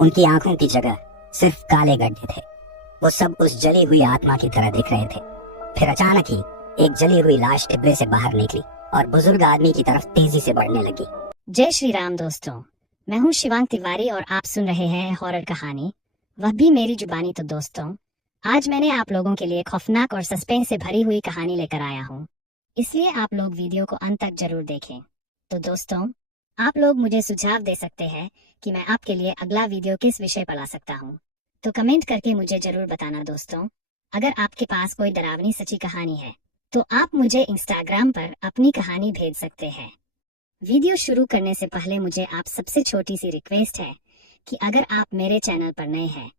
उनकी आंखों की जगह सिर्फ काले गड्ढे थे। वो सब उस जली हुई आत्मा की तरह दिख रहे थे। फिर अचानक ही एक जली हुई लाश डिब्बे से बाहर निकली और बुजुर्ग आदमी की तरफ तेजी से बढ़ने लगी। जय श्री राम दोस्तों, मैं हूँ शिवांग तिवारी और आप सुन रहे हैं हॉरर कहानी, वह भी मेरी जुबानी। तो दोस्तों, आज मैंने आप लोगों के लिए खौफनाक और सस्पेंस से भरी हुई कहानी लेकर आया हूँ, इसलिए आप लोग वीडियो को अंत तक जरूर देखें। तो दोस्तों, आप लोग मुझे सुझाव दे सकते हैं कि मैं आपके लिए अगला वीडियो किस विषय पर ला सकता हूँ, तो कमेंट करके मुझे जरूर बताना। दोस्तों, अगर आपके पास कोई डरावनी सच्ची कहानी है तो आप मुझे इंस्टाग्राम पर अपनी कहानी भेज सकते हैं। वीडियो शुरू करने से पहले मुझे आप सबसे छोटी सी रिक्वेस्ट है कि अगर आप मेरे चैनल पर नए हैं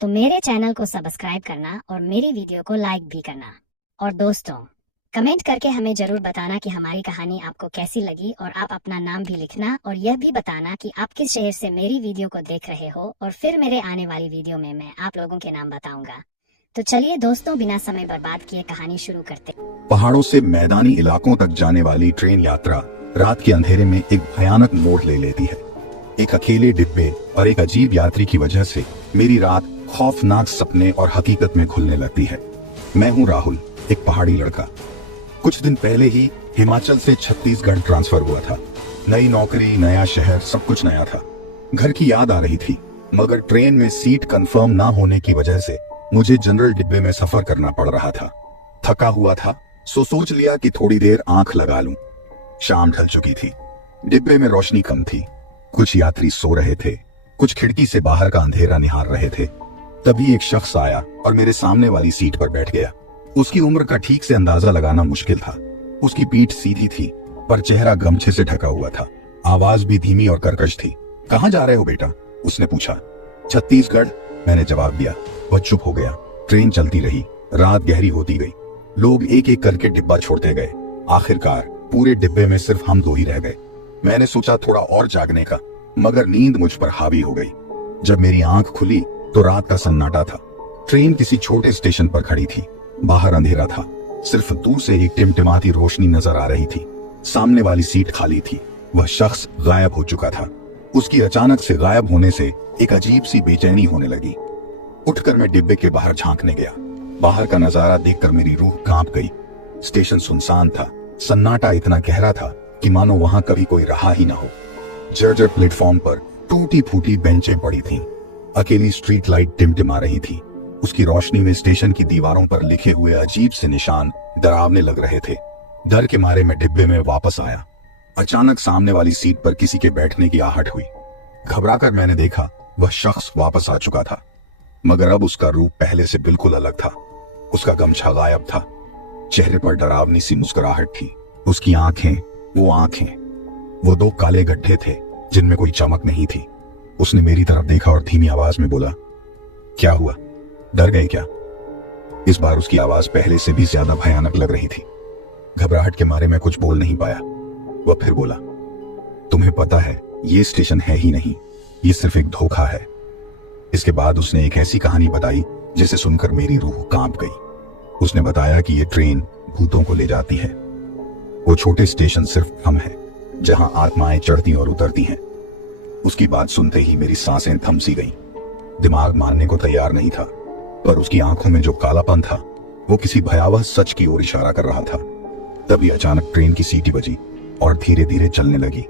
तो मेरे चैनल को सब्सक्राइब करना और मेरी वीडियो को लाइक भी करना। और दोस्तों, कमेंट करके हमें जरूर बताना कि हमारी कहानी आपको कैसी लगी, और आप अपना नाम भी लिखना और यह भी बताना कि आप किस शहर से मेरी वीडियो को देख रहे हो, और फिर मेरे आने वाली वीडियो में मैं आप लोगों के नाम बताऊंगा। तो चलिए दोस्तों, बिना समय बर्बाद किए कहानी शुरू करते। पहाड़ों से मैदानी इलाकों तक जाने वाली ट्रेन यात्रा रात के अंधेरे में एक भयानक मोड़ ले लेती है। एक अकेले डिब्बे और एक अजीब यात्री की वजह से मेरी रात खौफनाक सपने और हकीकत में घुलने लगती है। मैं हूँ राहुल, एक पहाड़ी लड़का। कुछ दिन पहले ही हिमाचल से छत्तीसगढ़ ट्रांसफर हुआ था। नई नौकरी, नया शहर, सब कुछ नया था। घर की याद आ रही थी, मगर ट्रेन में सीट कंफर्म ना होने की वजह से मुझे जनरल डिब्बे में सफर करना पड़ रहा था। थका हुआ था, सो सोच लिया कि थोड़ी देर आंख लगा लूं। शाम ढल चुकी थी, डिब्बे में रोशनी कम थी। कुछ यात्री सो रहे थे, कुछ खिड़की से बाहर का अंधेरा निहार रहे थे। तभी एक शख्स आया और मेरे सामने वाली सीट पर बैठ गया। उसकी उम्र का ठीक से अंदाजा लगाना मुश्किल था। उसकी पीठ सीधी थी पर चेहरा गमछे से ढका हुआ था। आवाज भी धीमी और कर्कश थी। कहाँ जा रहे हो बेटा? उसने पूछा। छत्तीसगढ़, मैंने जवाब दिया। वह चुप हो गया। ट्रेन चलती रही। रात गहरी होती गई। लोग एक एक करके डिब्बा छोड़ते गए। आखिरकार पूरे डिब्बे में सिर्फ हम दो ही रह गए। मैंने सोचा थोड़ा और जागने का, मगर नींद मुझ पर हावी हो गई। जब मेरी आंख खुली तो रात का सन्नाटा था। ट्रेन किसी छोटे स्टेशन पर खड़ी थी। बाहर अंधेरा था, सिर्फ दूर से एक टिमटिमाती रोशनी नजर आ रही थी। सामने वाली सीट खाली थी। वह शख्स गायब हो चुका था। उसकी अचानक से गायब होने से एक अजीब सी बेचैनी होने लगी। उठकर मैं डिब्बे के बाहर झांकने गया। बाहर का नजारा देखकर मेरी रूह कांप गई। स्टेशन सुनसान था। सन्नाटा इतना गहरा था कि मानो वहां कभी कोई रहा ही ना हो। जर्जर प्लेटफॉर्म पर टूटी फूटी बेंचें पड़ी थीं। अकेली स्ट्रीट लाइट टिमटिमा रही थी। उसकी रोशनी में स्टेशन की दीवारों पर लिखे हुए अजीब से निशान डरावने लग रहे थे। डर के मारे मैं डिब्बे में वापस आया। अचानक सामने वाली सीट पर किसी के बैठने की आहट हुई। घबराकर मैंने देखा, वह शख्स वापस आ चुका था, मगर अब उसका रूप पहले से बिल्कुल अलग था। उसका गमछा गायब था। चेहरे पर डरावनी सी मुस्कुराहट थी। उसकी आंखें, वो दो काले गड्ढे थे जिनमें कोई चमक नहीं थी। उसने मेरी तरफ देखा और धीमी आवाज में बोला, क्या हुआ? डर गए क्या? इस बार उसकी आवाज पहले से भी ज्यादा भयानक लग रही थी। घबराहट के मारे मैं कुछ बोल नहीं पाया। वह फिर बोला, तुम्हें पता है ये स्टेशन है ही नहीं, ये सिर्फ एक धोखा है। इसके बाद उसने एक ऐसी कहानी बताई जिसे सुनकर मेरी रूह कांप गई। उसने बताया कि ये ट्रेन भूतों को ले जाती है। वो छोटे स्टेशन सिर्फ हम हैं, जहां आत्माएं चढ़ती और उतरती हैं। उसकी बात सुनते ही मेरी सांसें थम सी गईं। दिमाग मानने को तैयार नहीं था, पर उसकी आंखों में जो कालापन था वो किसी भयावह सच की ओर इशारा कर रहा था। तभी अचानक ट्रेन की सीटी बजी और धीरे धीरे चलने लगी।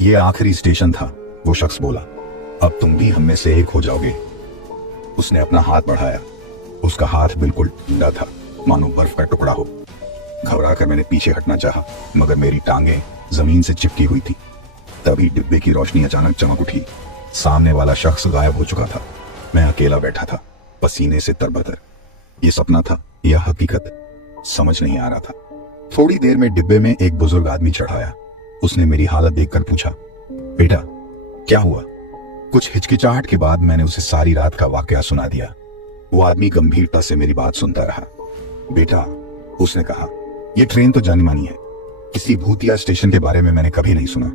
ये आखिरी स्टेशन था, वो शख्स बोला। अब तुम भी हम में से एक हो जाओगे। उसने अपना हाथ बढ़ाया। उसका हाथ बिल्कुल ठंडा था, मानो बर्फ का टुकड़ा हो। घबराकर मैंने पीछे हटना चाहा, मगर मेरी टांगें जमीन से चिपकी हुई थी। तभी डिब्बे की रोशनी अचानक चमक उठी। सामने वाला शख्स गायब हो चुका था। मैं अकेला बैठा था, पसीने से तरबतर। ये सपना था या हकीकत, समझ नहीं आ रहा था। थोड़ी देर में डिब्बे में एक बुजुर्ग आदमी चढ़ाया। उसने मेरी हालत देखकर पूछा, बेटा क्या हुआ? कुछ हिचकिचाहट के बाद मैंने उसे सारी रात का वाकया सुना दिया। वो आदमी गंभीरता से मेरी बात सुनता रहा। बेटा, उसने कहा, यह ट्रेन तो जानी मानी है, किसी भूतिया स्टेशन के बारे में मैंने कभी नहीं सुना।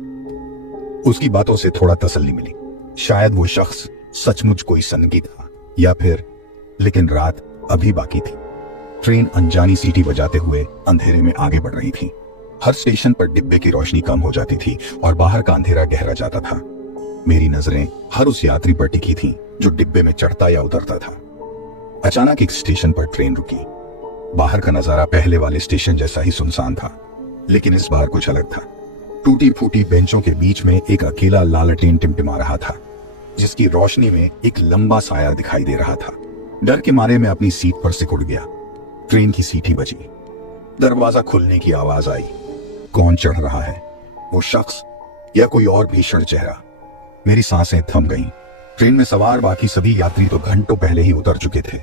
उसकी बातों से थोड़ा तसल्ली मिली। शायद वो शख्स सचमुच कोई सनकी था, या फिर, लेकिन रात अभी बाकी थी। ट्रेन अनजानी सीटी बजाते हुए अंधेरे में आगे बढ़ रही थी। हर स्टेशन पर डिब्बे की रोशनी कम हो जाती थी और बाहर का अंधेरा गहरा जाता था। मेरी नजरें हर उस यात्री पर टिकी थीं जो डिब्बे में चढ़ता या उतरता था। अचानक एक स्टेशन पर ट्रेन रुकी। बाहर का नजारा पहले वाले स्टेशन जैसा ही सुनसान था, लेकिन इस बार कुछ अलग था। टूटी फूटी बेंचों के बीच में एक अकेला लालटेन टिमटिमा रहा था, जिसकी रोशनी में एक लंबा साया दिखाई दे रहा था। डर के मारे मैं अपनी सीट पर सिकुड़ गया। ट्रेन की सीटी बजी, दरवाजा खुलने की आवाज आई। कौन चढ़ रहा है? वो शख्स या कोई और भीषण चेहरा? मेरी सांसें थम गईं। ट्रेन में सवार बाकी सभी यात्री तो घंटों पहले ही उतर चुके थे।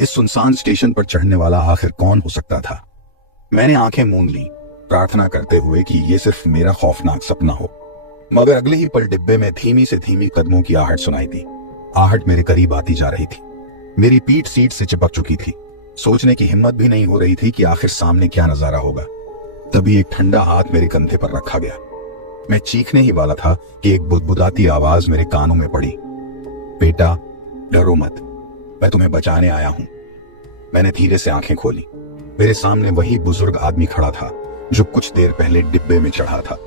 इस सुनसान स्टेशन पर चढ़ने वाला आखिर कौन हो सकता था? मैंने आंखें मूंद ली, प्रार्थना करते हुए कि यह सिर्फ मेरा खौफनाक सपना हो। मगर अगले ही पल डिब्बे में धीमी से धीमी कदमों की आहट सुनाई दी। आहट मेरे करीब आती जा रही थी। मेरी पीठ सीट से चिपक चुकी थी। सोचने की हिम्मत भी नहीं हो रही थी कि आखिर सामने क्या नजारा होगा। तभी एक ठंडा हाथ मेरे कंधे पर रखा गया। मैं चीखने ही वाला था कि एक बुदबुदाती आवाज मेरे कानों में पड़ी। बेटा, डरो मत, मैं तुम्हें बचाने आया हूं। मैंने धीरे से आंखें खोली। मेरे सामने वही बुजुर्ग आदमी खड़ा था जो कुछ देर पहले डिब्बे में चढ़ा था।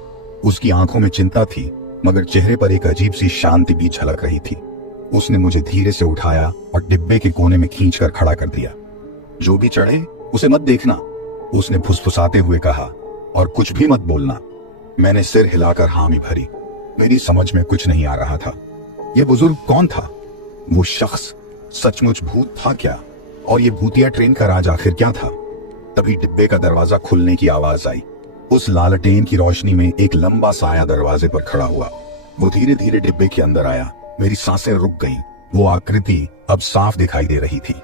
उसकी आंखों में चिंता थी, मगर चेहरे पर एक अजीब सी शांति भी झलक रही थी। उसने मुझे धीरे से उठाया और डिब्बे के कोने में खींचकर खड़ा कर दिया। जो भी चढ़े उसे मत देखना, उसने फुसफुसाते हुए कहा, और कुछ भी मत बोलना। मैंने सिर हिलाकर हामी भरी। मेरी समझ में कुछ नहीं आ रहा था। यह बुजुर्ग कौन था? वो शख्स सचमुच भूत था क्या? और ये भूतिया ट्रेन का राज आखिर क्या था? तभी डिब्बे का दरवाजा खुलने की आवाज आई। उस लालटेन की रोशनी में एक लंबा साया दरवाजे पर खड़ा हुआ। वो धीरे धीरे डिब्बे के अंदर आया। मेरी सांसें रुक गईं। वो आकृति अब साफ दिखाई दे रही थी।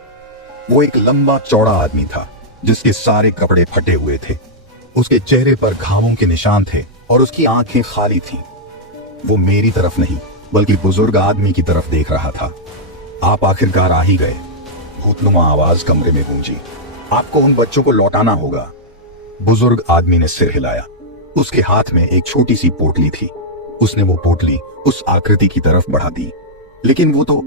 वो एक लंबा चौड़ा आदमी था जिसके सारे कपड़े फटे हुए थे। उसके चेहरे पर घावों के निशान थे और उसकी आंखें खाली थीं। वो मेरी तरफ नहीं बल्कि बुजुर्ग आदमी की तरफ देख रहा था। आप आखिरकार आ ही गए, भूतनुमा आवाज कमरे में गूंजी। आपको उन बच्चों को लौटाना होगा। बुजुर्ग आदमी ने सिर हिलाया। उसके हाथ में एक छोटी सी पोटली थी। उसने वो पोटली उस आकृति की तरफ बढ़ा दी, लेकिन वो तो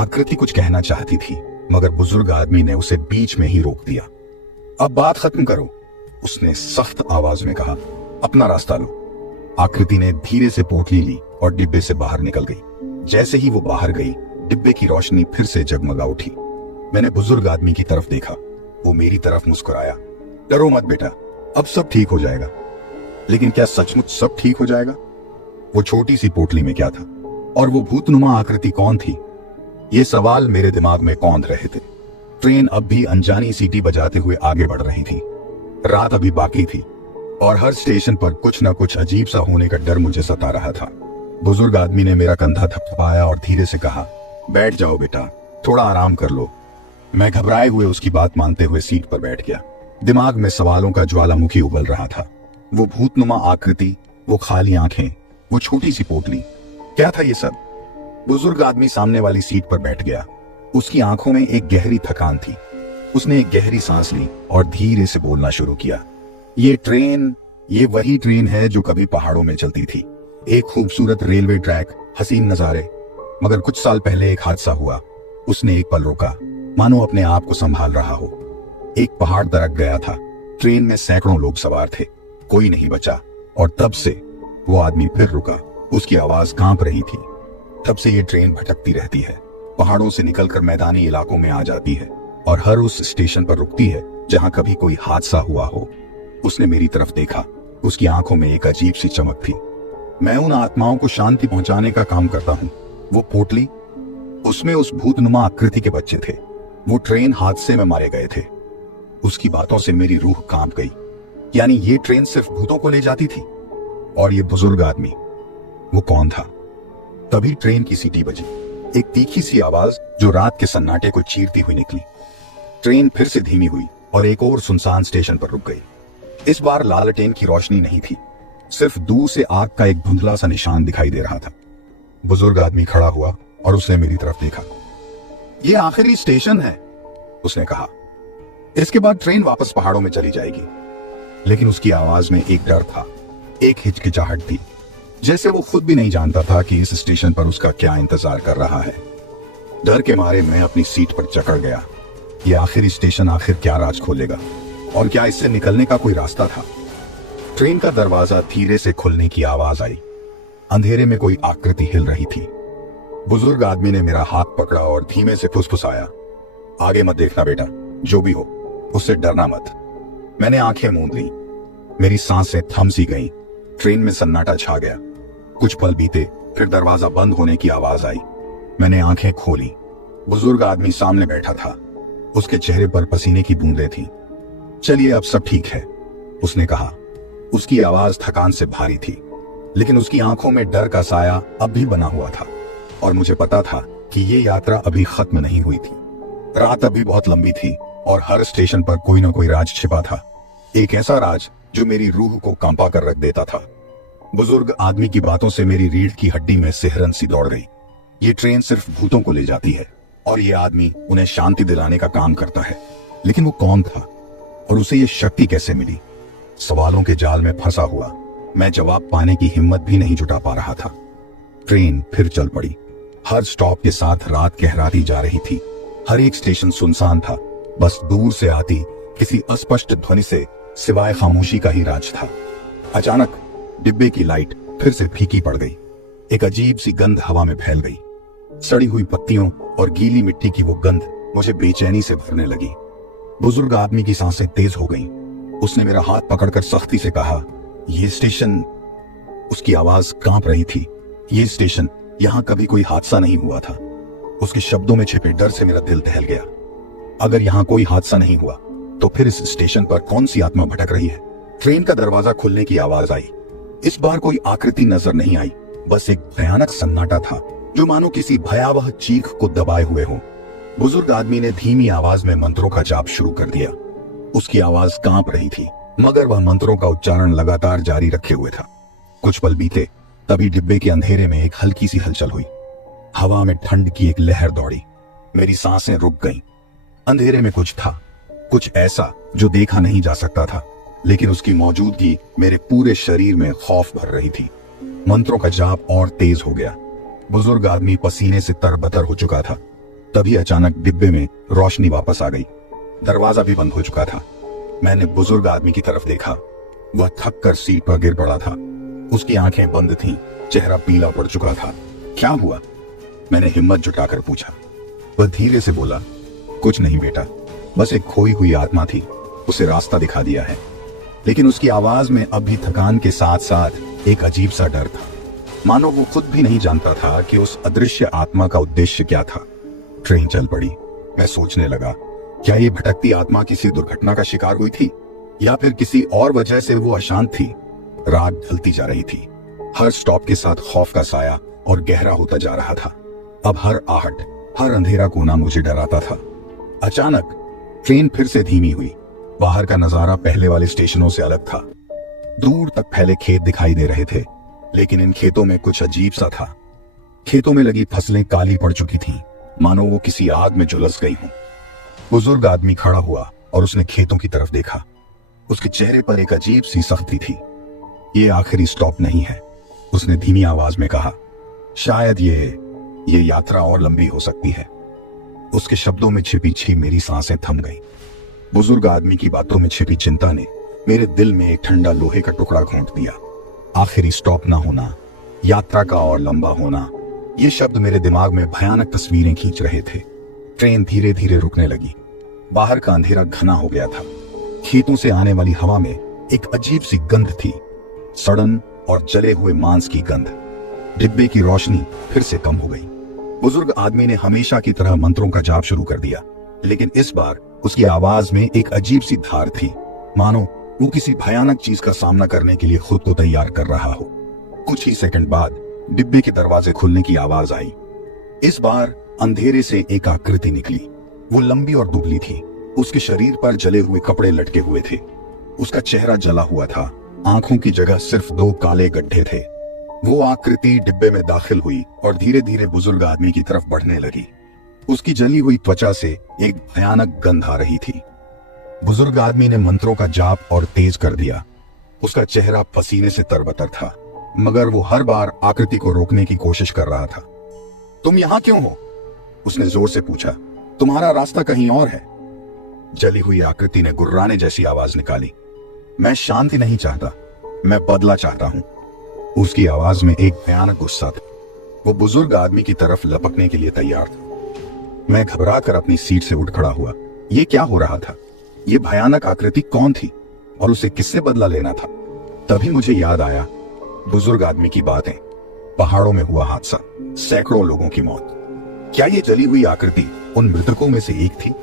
आकृति कुछ कहना चाहती थी, मगर बुजुर्ग आदमी ने उसे बीच में ही रोक दिया। अब बात खत्म करो, उसने सख्त आवाज में कहा। अपना रास्ता लो। आकृति ने धीरे से पोटली ली और डिब्बे से बाहर निकल गई। जैसे ही वो बाहर गई, डिब्बे की रोशनी फिर से जगमगा उठी। मैंने बुजुर्ग आदमी की तरफ देखा। वो मेरी तरफ मुस्कुराया। डरो मत बेटा, अब सब ठीक हो जाएगा। लेकिन क्या सचमुच सब ठीक हो जाएगा? वो छोटी सी पोटली में क्या था? और वो भूतनुमा आकृति कौन थी? ये सवाल मेरे दिमाग में कौंध रहे थे। ट्रेन अब भी अनजानी सीटी बजाते हुए आगे बढ़ रही थी। रात अभी बाकी थी और हर स्टेशन पर कुछ न कुछ अजीब सा होने का डर मुझे सता रहा था। बुजुर्ग आदमी ने मेरा कंधा थपथपाया और धीरे से कहा, बैठ जाओ बेटा, थोड़ा आराम कर लो। मैं घबराए हुए उसकी बात मानते हुए सीट पर बैठ गया। दिमाग में सवालों का ज्वालामुखी उबल रहा था। वो भूतनुमा आकृति, वो खाली आंखें, वो छोटी सी पोटली, क्या था ये सब? बुजुर्ग आदमी सामने वाली सीट पर बैठ गया। उसकी आंखों में एक गहरी थकान थी। उसने एक गहरी सांस ली और धीरे से बोलना शुरू किया। ये वही ट्रेन है जो कभी पहाड़ों में चलती थी। एक खूबसूरत रेलवे ट्रैक, हसीन नजारे। मगर कुछ साल पहले एक हादसा हुआ। उसने एक पल रुका, मानो अपने आप को संभाल रहा हो। एक पहाड़ दरक गया था। ट्रेन में सैकड़ों लोग सवार थे, कोई नहीं बचा। और तब से वो आदमी फिर रुका। उसकी आवाज कांप रही थी। तब से ये ट्रेन भटकती रहती है, पहाड़ों से निकलकर मैदानी इलाकों में आ जाती है और हर उस स्टेशन पर रुकती है जहां कभी कोई हादसा हुआ हो। उसने मेरी तरफ देखा। उसकी आंखों में एक अजीब सी चमक थी। मैं उन आत्माओं को शांति पहुंचाने का काम करता हूं। वो पोटली, उसमें उस भूतनुमा आकृति के बच्चे थे। वो ट्रेन हादसे में मारे गए थे। उसकी बातों से मेरी रूह कांप गई। यानी ये ट्रेन सिर्फ भूतों को ले जाती थी। और ये बुजुर्ग आदमी, वो कौन था? तभी ट्रेन की सीटी बजी। एक तीखी सी आवाज जो रात के सन्नाटे को चीरती हुई निकली। ट्रेन फिर से धीमी हुई और एक और सुनसान स्टेशन पर रुक गई। इस बार लालटेन की रोशनी नहीं थी, सिर्फ दूर से आग का एक धुंधला सा निशान दिखाई दे रहा था। बुजुर्ग आदमी खड़ा हुआ और उसने मेरी तरफ देखा। ये आखिरी स्टेशन है, उसने कहा। इसके बाद ट्रेन वापस पहाड़ों में चली जाएगी। लेकिन उसकी आवाज में एक डर था, एक हिचकिचाहट थी, जैसे वो खुद भी नहीं जानता था कि इस स्टेशन पर उसका क्या इंतजार कर रहा है। डर के मारे मैं अपनी सीट पर जकड़ गया। ये आखिरी स्टेशन आखिर क्या राज खोलेगा और क्या इससे निकलने का कोई रास्ता था? ट्रेन का दरवाजा धीरे से खुलने की आवाज आई। अंधेरे में कोई आकृति हिल रही थी। बुजुर्ग आदमी ने मेरा हाथ पकड़ा और धीमे से फुसफुसाया, आगे मत देखना बेटा, जो भी हो उससे डरना मत। मैंने आंखें मूंद ली। मेरी सांसें थम सी गईं। ट्रेन में सन्नाटा छा गया। कुछ पल बीते, फिर दरवाजा बंद होने की आवाज आई। मैंने आंखें खोली। बुजुर्ग आदमी सामने बैठा था। उसके चेहरे पर पसीने की बूंदें थीं। चलिए अब सब ठीक है, उसने कहा। उसकी आवाज थकान से भारी थी, लेकिन उसकी आंखों में डर का साया अब भी बना हुआ था। और मुझे पता था कि ये यात्रा अभी खत्म नहीं हुई थी। रात अभी बहुत लंबी थी और हर स्टेशन पर कोई ना कोई राज छिपा था। एक ऐसा राज जो मेरी रूह को कांपा कर रख देता था। बुजुर्ग आदमी की बातों से मेरी रीढ़ की हड्डी में सिहरन सी दौड़ गई। ये ट्रेन सिर्फ भूतों को ले जाती है और ये आदमी उन्हें शांति दिलाने का काम करता है। लेकिन वो कौन था और उसे ये शक्ति कैसे मिली? सवालों के जाल में फंसा हुआ मैं जवाब पाने की हिम्मत भी नहीं जुटा पा रहा था। ट्रेन फिर चल पड़ी। हर स्टॉप के साथ रात गहराती जा रही थी। हर एक स्टेशन सुनसान था। बस दूर से आती किसी अस्पष्ट ध्वनि से सिवाय खामोशी का ही राज था। अचानक डिब्बे की लाइट फिर से फीकी पड़ गई। एक अजीब सी गंध हवा में फैल गई। सड़ी हुई पत्तियों और गीली मिट्टी की वो गंध मुझे बेचैनी से भरने लगी। बुजुर्ग आदमी की सांसें तेज हो गईं। उसने मेरा हाथ पकड़कर सख्ती से कहा, ये स्टेशन, उसकी आवाज कांप रही थी, ये स्टेशन, यहां कभी कोई हादसा नहीं हुआ था। उसके शब्दों में छिपे डर से मेरा दिल दहल गया। अगर यहां कोई हादसा नहीं हुआ तो फिर इस स्टेशन पर कौन सी आत्मा भटक रही है? ट्रेन का दरवाजा खुलने की आवाज आई। इस बार कोई आकृति नजर नहीं आई, बस एक भयानक सन्नाटा था जो मानो किसी भयावह चीख को दबाए हुए हो। बुजुर्ग आदमी ने धीमी आवाज में मंत्रों का जाप शुरू कर दिया। उसकी आवाज कांप रही थी, मगर वह मंत्रों का उच्चारण लगातार जारी रखे हुए था। कुछ पल बीते, तभी डिब्बे के अंधेरे में एक हल्की सी हलचल हुई। हवा में ठंड की एक लहर दौड़ी। मेरी सांसें रुक गईं। अंधेरे में कुछ था, कुछ ऐसा जो देखा नहीं जा सकता था, लेकिन उसकी मौजूदगी मेरे पूरे शरीर में खौफ भर रही थी। मंत्रों का जाप और तेज हो गया। बुजुर्ग आदमी पसीने से तरबतर हो चुका था। तभी अचानक डिब्बे में रोशनी वापस आ गई। दरवाजा भी बंद हो चुका था। मैंने बुजुर्ग आदमी की तरफ देखा। वह थक कर सीट पर गिर पड़ा था। उसकी आंखें बंद थीं, चेहरा पीला पड़ चुका था। क्या हुआ? मैंने हिम्मत जुटाकर पूछा। वह धीरे से बोला, कुछ नहीं बेटा, बस एक खोई हुई आत्मा थी, उसे रास्ता दिखा दिया है। लेकिन उसकी आवाज में अब भी थकान के साथ साथ एक अजीब सा डर था, मानो वो खुद भी नहीं जानता था कि उस अदृश्य आत्मा का उद्देश्य क्या था। ट्रेन चल पड़ी। मैं सोचने लगा, क्या ये भटकती आत्मा किसी दुर्घटना का शिकार हुई थी या फिर किसी और वजह से वो अशांत थी? रात ढलती जा रही थी। हर स्टॉप के साथ खौफ का साया और गहरा होता जा रहा था। अब हर आहट, हर अंधेरा कोना मुझे डराता था। अचानक ट्रेन फिर से धीमी हुई। बाहर का नजारा पहले वाले स्टेशनों से अलग था। दूर तक फैले खेत दिखाई दे रहे थे, लेकिन इन खेतों में कुछ अजीब सा था। खेतों में लगी फसलें काली पड़ चुकी थीं, मानो वो किसी आग में झुलस गई हों। बुजुर्ग आदमी खड़ा हुआ और उसने खेतों की तरफ देखा। उसके चेहरे पर एक अजीब सी सख्ती थी। ये आखिरी स्टॉप नहीं है, उसने धीमी आवाज में कहा। शायद ये यात्रा और लंबी हो सकती है। उसके शब्दों में छिपी मेरी सांसें थम गईं। बुजुर्ग आदमी की बातों में छिपी चिंता ने मेरे दिल में एक ठंडा लोहे का टुकड़ा घोंट दिया। आखिरी स्टॉप ना होना, यात्रा का और लंबा होना, ये शब्द मेरे दिमाग में भयानक तस्वीरें खींच रहे थे। ट्रेन धीरे धीरे रुकने लगी। बाहर का अंधेरा घना हो गया था। खेतों से आने वाली हवा में एक अजीब सी गंध थी, सड़न और जले हुए मांस की गंध। डिब्बे की रोशनी फिर से कम हो गई। बुजुर्ग आदमी ने हमेशा की तरह मंत्रों का जाप शुरू कर दिया, लेकिन इस बार उसकी आवाज में एक अजीब सी धार थी, मानो वो किसी भयानक चीज का सामना करने के लिए खुद को तैयार कर रहा हो। कुछ ही सेकंड बाद डिब्बे के दरवाजे खुलने की आवाज आई। इस बार अंधेरे से एक आकृति निकली। वो लंबी और दुबली थी। उसके शरीर पर जले हुए कपड़े लटके हुए थे। उसका चेहरा जला हुआ था। आंखों की जगह सिर्फ 2 काले गड्ढे थे। वो आकृति डिब्बे में दाखिल हुई और धीरे धीरे बुजुर्ग आदमी की तरफ बढ़ने लगी। उसकी जली हुई त्वचा से एक भयानक गंध आ रही थी। बुजुर्ग आदमी ने मंत्रों का जाप और तेज कर दिया। उसका चेहरा पसीने से तरबतर था, मगर वो हर बार आकृति को रोकने की कोशिश कर रहा था। तुम यहां क्यों हो? उसने जोर से पूछा। तुम्हारा रास्ता कहीं और है। जली हुई आकृति ने गुर्राने जैसी आवाज निकाली। मैं शांति नहीं चाहता, मैं बदला चाहता हूं। उसकी आवाज में एक भयानक गुस्सा था। वो बुजुर्ग आदमी की तरफ लपकने के लिए तैयार था। मैं घबरा कर अपनी सीट से उठ खड़ा हुआ। ये क्या हो रहा था? ये भयानक आकृति कौन थी और उसे किससे बदला लेना था? तभी मुझे याद आया बुजुर्ग आदमी की बातें, पहाड़ों में हुआ हादसा, सैकड़ों लोगों की मौत। क्या ये जली हुई आकृति उन मृतकों में से एक थी?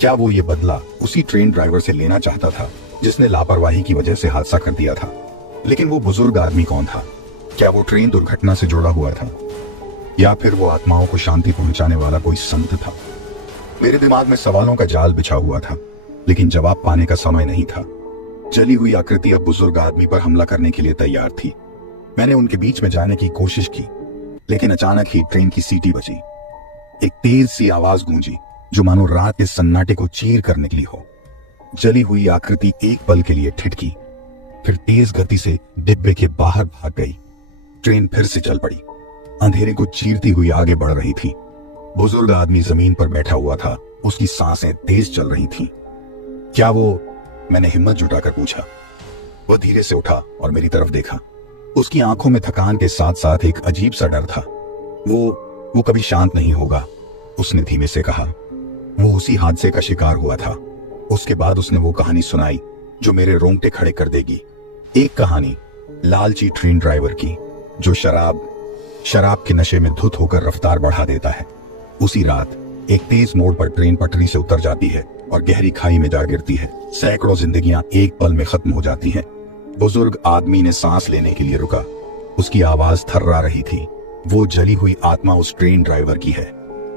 क्या वो ये बदला उसी ट्रेन ड्राइवर से लेना चाहता था जिसने लापरवाही की वजह से हादसा कर दिया था? लेकिन वो बुजुर्ग आदमी कौन था? क्या वो ट्रेन दुर्घटना से जुड़ा हुआ था या फिर वो आत्माओं को शांति पहुंचाने वाला कोई संत था? मेरे दिमाग में सवालों का जाल बिछा हुआ था, लेकिन जवाब पाने का समय नहीं था। जली हुई आकृति अब बुजुर्ग आदमी पर हमला करने के लिए तैयार थी। मैंने उनके बीच में जाने की कोशिश की, लेकिन अचानक ही ट्रेन की सीटी बजी। एक तेज सी आवाज गूंजी जो मानो रात के सन्नाटे को चीर कर निकली हो। जली हुई आकृति एक पल के लिए ठिठकी, फिर तेज गति से डिब्बे के बाहर भाग गई। ट्रेन फिर से चल पड़ी, अंधेरे को चीरती हुई आगे बढ़ रही थी। बुजुर्ग आदमी जमीन पर बैठा हुआ था, उसकी सांसें तेज चल रही थीं। क्या वो? मैंने हिम्मत जुटाकर पूछा। वह धीरे से उठा और मेरी तरफ देखा। उसकी आंखों में थकान के साथ साथ एक अजीब सा डर था। वो कभी शांत नहीं होगा, उसने धीमे से कहा। वो उसी हादसे का शिकार हुआ था। उसके बाद उसने वो कहानी सुनाई जो मेरे रोंगटे खड़े कर देगी। एक कहानी लालची ट्रेन ड्राइवर की जो शराब के नशे में धुत होकर रफ्तार बढ़ा देता है। उसी रात एक तेज मोड़ पर ट्रेन पटरी से उतर जाती है और गहरी खाई में जा गिरती है। सैकड़ों जिंदगियां एक पल में खत्म हो जाती हैं। बुजुर्ग आदमी ने सांस लेने के लिए रुका। उसकी आवाज थर्रा रही थी। वो जली हुई आत्मा उस ट्रेन ड्राइवर की है।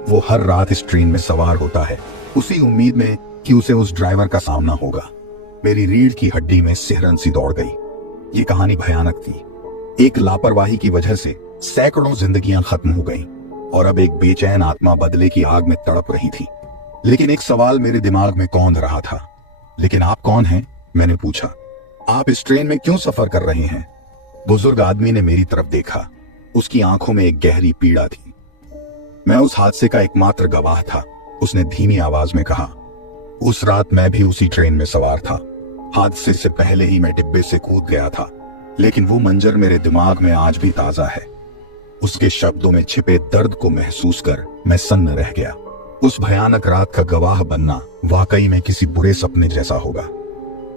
वो हर रात इस ट्रेन में सवार होता है, उसी उम्मीद में कि उसे उस ड्राइवर का सामना होगा। मेरी रीढ़ की हड्डी में सिहरन सी दौड़ गई। ये कहानी भयानक थी। एक लापरवाही की वजह से सैकड़ों जिंदगियां खत्म हो गईं और अब एक बेचैन आत्मा बदले की आग में तड़प रही थी। लेकिन एक सवाल मेरे दिमाग में कौंध रहा था। लेकिन आप कौन हैं? मैंने पूछा। आप इस ट्रेन में क्यों सफर कर रहे हैं? बुजुर्ग आदमी ने मेरी तरफ देखा। उसकी आंखों में एक गहरी पीड़ा थी। मैं उस हादसे का एकमात्र गवाह था, उसने धीमी आवाज में कहा। उस रात मैं भी उसी ट्रेन में सवार था। हादसे से पहले ही मैं डिब्बे से कूद गया था, लेकिन वो मंजर मेरे दिमाग में आज भी ताजा है। उसके शब्दों में छिपे दर्द को महसूस कर मैं सन्न रह गया। उस भयानक रात का गवाह बनना वाकई में किसी बुरे सपने जैसा होगा।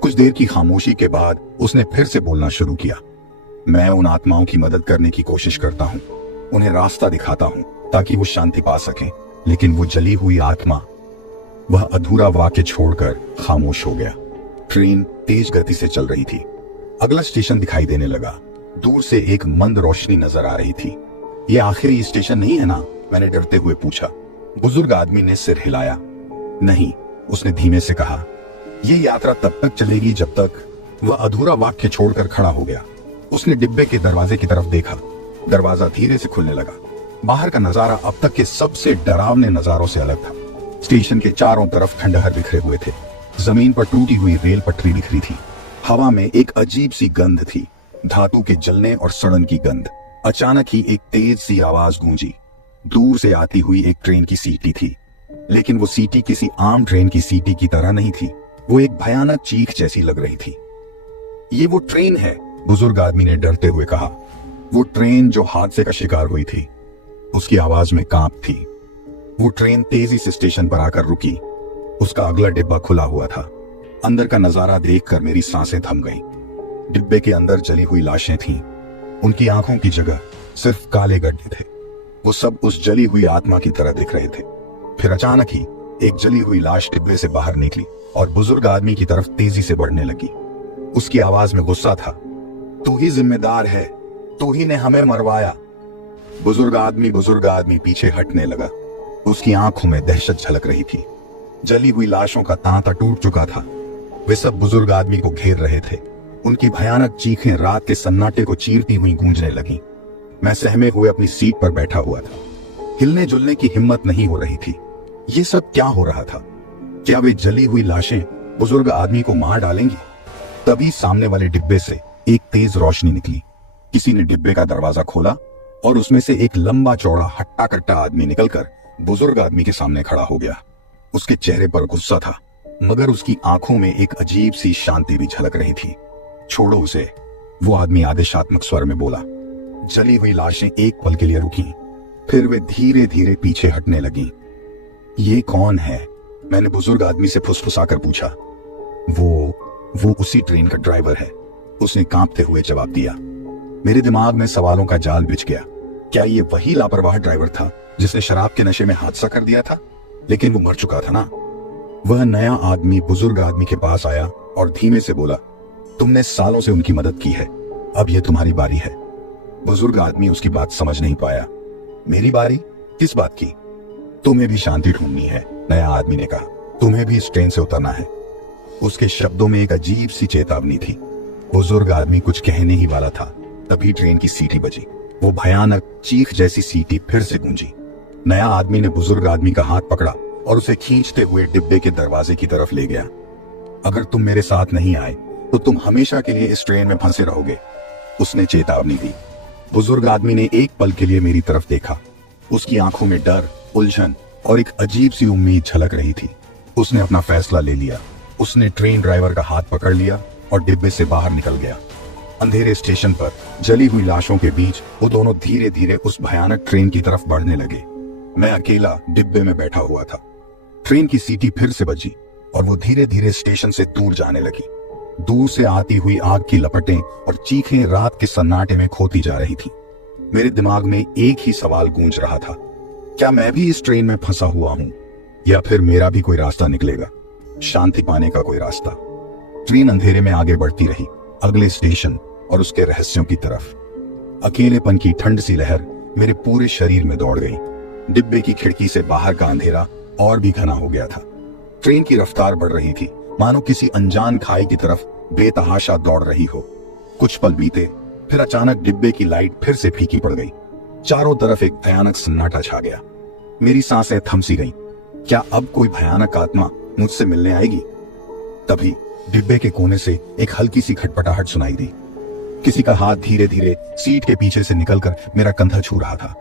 कुछ देर की खामोशी के बाद उसने फिर से बोलना शुरू किया। मैं उन आत्माओं की मदद करने की कोशिश करता हूँ, उन्हें रास्ता दिखाता हूँ ताकि वो शांति पा सकें। लेकिन वो जली हुई आत्मा, वह अधूरा वाक्य छोड़कर खामोश हो गया। ट्रेन तेज गति से चल रही थी। अगला स्टेशन दिखाई देने लगा। दूर से एक मंद रोशनी नजर आ रही थी। ये आखिरी स्टेशन नहीं है ना? मैंने डरते हुए पूछा। बुजुर्ग आदमी ने सिर हिलाया। नहीं, उसने धीमे से कहा। यह यात्रा तब तक चलेगी जब तक। वह अधूरा वाक्य छोड़कर खड़ा हो गया। उसने डिब्बे के दरवाजे की तरफ देखा। दरवाजा धीरे से खुलने लगा। बाहर का नजारा अब तक के सबसे डरावने नजारों से अलग था। स्टेशन के चारों तरफ खंडहर बिखरे हुए थे। जमीन पर टूटी हुई रेल पटरी बिखरी थी। हवा में एक अजीब सी गंध थी, धातु के जलने और सड़न की गंध। अचानक ही एक तेज सी आवाज गूंजी। दूर से आती हुई एक ट्रेन की सीटी थी, लेकिन वो सीटी किसी आम ट्रेन की सीटी की तरह नहीं थी। वो एक भयानक चीख जैसी लग रही थी। ये वो ट्रेन है, बुजुर्ग आदमी ने डरते हुए कहा। वो ट्रेन जो हादसे का शिकार हुई थी। उसकी आवाज में कांप थी। वो ट्रेन तेजी से स्टेशन पर आकर रुकी। उसका अगला डिब्बा खुला हुआ था। अंदर का नजारा देखकर मेरी सांसें थम गईं। डिब्बे के अंदर जली हुई लाशें थीं। उनकी आंखों की जगह सिर्फ काले गड्ढे थे। वो सब उस जली हुई आत्मा की तरह दिख रहे थे। फिर अचानक ही एक जली हुई लाश डिब्बे से बाहर निकली और बुजुर्ग आदमी की तरफ तेजी से बढ़ने लगी। उसकी आवाज में गुस्सा था। तू ही जिम्मेदार है, तू ही ने हमें मरवाया। बुजुर्ग आदमी पीछे हटने लगा। उसकी आंखों में दहशत झलक रही थी। जली हुई लाशों का तांता टूट चुका था। वे सब बुजुर्ग आदमी को घेर रहे थे। उनकी भयानक चीखें रात के सन्नाटे को चीरती हुई गूंजने लगीं। मैं सहमे हुए अपनी सीट पर बैठा हुआ था। हिलने जुलने की हिम्मत नहीं हो रही थी। ये सब क्या हो रहा था? क्या वे जली हुई लाशें बुजुर्ग आदमी को मार डालेंगी? तभी सामने वाले डिब्बे से एक तेज रोशनी निकली। किसी ने डिब्बे का दरवाजा खोला और उसमें से एक लंबा चौड़ा हट्टा कट्टा आदमी निकलकर बुजुर्ग आदमी के सामने खड़ा हो गया। उसके चेहरे पर गुस्सा था, मगर उसकी आंखों में एक अजीब सी शांति भी झलक रही थी। छोड़ो उसे, वो आदमी आदेशात्मक स्वर में बोला। जली हुई लाशें एक पल के लिए रुकी, फिर वे धीरे धीरे पीछे हटने लगी। ये कौन है? मैंने बुजुर्ग आदमी से फुसफुसाकर पूछा। वो उसी ट्रेन का ड्राइवर है, उसने कांपते हुए जवाब दिया। मेरे दिमाग में सवालों का जाल बिछ गया। क्या ये वही लापरवाह ड्राइवर था जिसने शराब के नशे में हादसा कर दिया था? लेकिन वो मर चुका था ना। वह नया आदमी बुजुर्ग आदमी के पास आया और धीमे से बोला, तुमने सालों से उनकी मदद की है, अब ये तुम्हारी बारी है। बुजुर्ग आदमी उसकी बात समझ नहीं पाया। मेरी बारी? किस बात की? तुम्हें भी शांति ढूंढनी है, नया आदमी ने कहा। तुम्हें भी इस ट्रेन से उतरना है। उसके शब्दों में एक अजीब सी चेतावनी थी। बुजुर्ग आदमी कुछ कहने ही वाला था, तभी ट्रेन की सीटी बजी। वो भयानक चीख जैसी सीटी फिर से गूंजी। नया आदमी ने बुजुर्ग आदमी का हाथ पकड़ा और उसे खींचते हुए डिब्बे के दरवाजे की तरफ ले गया। अगर तुम मेरे साथ नहीं आए तो तुम हमेशा के लिए इस ट्रेन में फंसे रहोगे, उसने चेतावनी दी। बुजुर्ग आदमी ने एक पल के लिए मेरी तरफ देखा। उसकी आंखों में डर, उलझन और एक अजीब सी उम्मीद झलक रही थी। उसने अपना फैसला ले लिया। उसने ट्रेन ड्राइवर का हाथ पकड़ लिया और डिब्बे से बाहर निकल गया। अंधेरे स्टेशन पर जली हुई लाशों के बीच वो दोनों धीरे धीरे उस भयानक ट्रेन की तरफ बढ़ने लगे। मैं अकेला डिब्बे में बैठा हुआ था। ट्रेन की सीटी फिर से बजी और वो धीरे धीरे स्टेशन से दूर जाने लगी। दूर से आती हुई आग की लपटें और चीखें रात के सन्नाटे में खोती जा रही थी। मेरे दिमाग में एक ही सवाल गूंज रहा था, क्या मैं भी इस ट्रेन में फंसा हुआ हूं या फिर मेरा भी कोई रास्ता निकलेगा, शांति पाने का कोई रास्ता। ट्रेन अंधेरे में आगे बढ़ती रही, अगले स्टेशन और उसके रहस्यों की तरफ। अकेलेपन की ठंड सी लहर मेरे पूरे शरीर में दौड़ गई। डिब्बे की खिड़की से बाहर का अंधेरा और भी घना हो गया था। ट्रेन की रफ्तार बढ़ रही थी, मानो किसी अनजान खाई की तरफ बेतहाशा दौड़ रही हो। कुछ पल बीते, फिर अचानक डिब्बे की लाइट फिर से फीकी पड़ गई। चारों तरफ एक भयानक सन्नाटा छा गया। मेरी सांसें थम सी गईं। क्या अब कोई भयानक आत्मा मुझसे मिलने आएगी? तभी डिब्बे के कोने से एक हल्की सी खटपटाहट सुनाई दी। किसी का हाथ धीरे धीरे सीट के पीछे से निकलकर मेरा कंधा छू रहा था।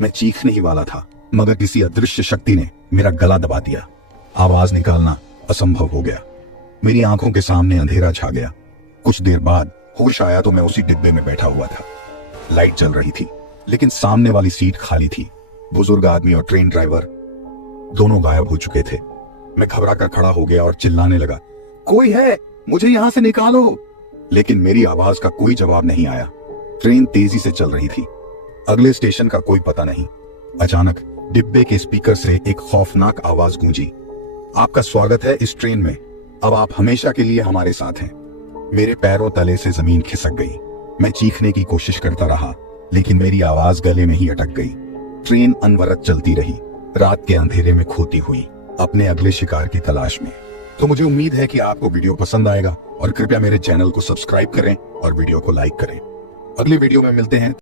मैं चीखने ही वाला था, मगर किसी अदृश्य शक्ति ने मेरा गला दबा दिया। आवाज निकालना असंभव हो गया। मेरी आंखों के सामने अंधेरा छा गया। कुछ देर बाद होश आया तो मैं उसी डिब्बे में बैठा हुआ था। लाइट जल रही थी, लेकिन सामने वाली सीट खाली थी। बुजुर्ग आदमी और ट्रेन ड्राइवर दोनों गायब हो चुके थे। मैं घबरा कर खड़ा हो गया और चिल्लाने लगा, कोई है, मुझे यहां से निकालो। लेकिन मेरी आवाज का कोई जवाब नहीं आया। ट्रेन तेजी से चल रही थी। अगले स्टेशन का कोई पता नहीं। अचानक डिब्बे के स्पीकर से एक खौफनाक आवाज गूंजी, आपका स्वागत है इस ट्रेन में, अब आप हमेशा के लिए हमारे साथ हैं। मेरे पैरों तले से जमीन खिसक गई। मैं चीखने की कोशिश करता रहा, लेकिन मेरी आवाज गले में ही अटक गई। ट्रेन अनवरत चलती रही, रात के अंधेरे में खोती हुई, अपने अगले शिकार की तलाश में। तो मुझे उम्मीद है कि आपको वीडियो पसंद आएगा और कृपया मेरे चैनल को सब्सक्राइब करें और वीडियो को लाइक करें। अगले वीडियो में मिलते हैं।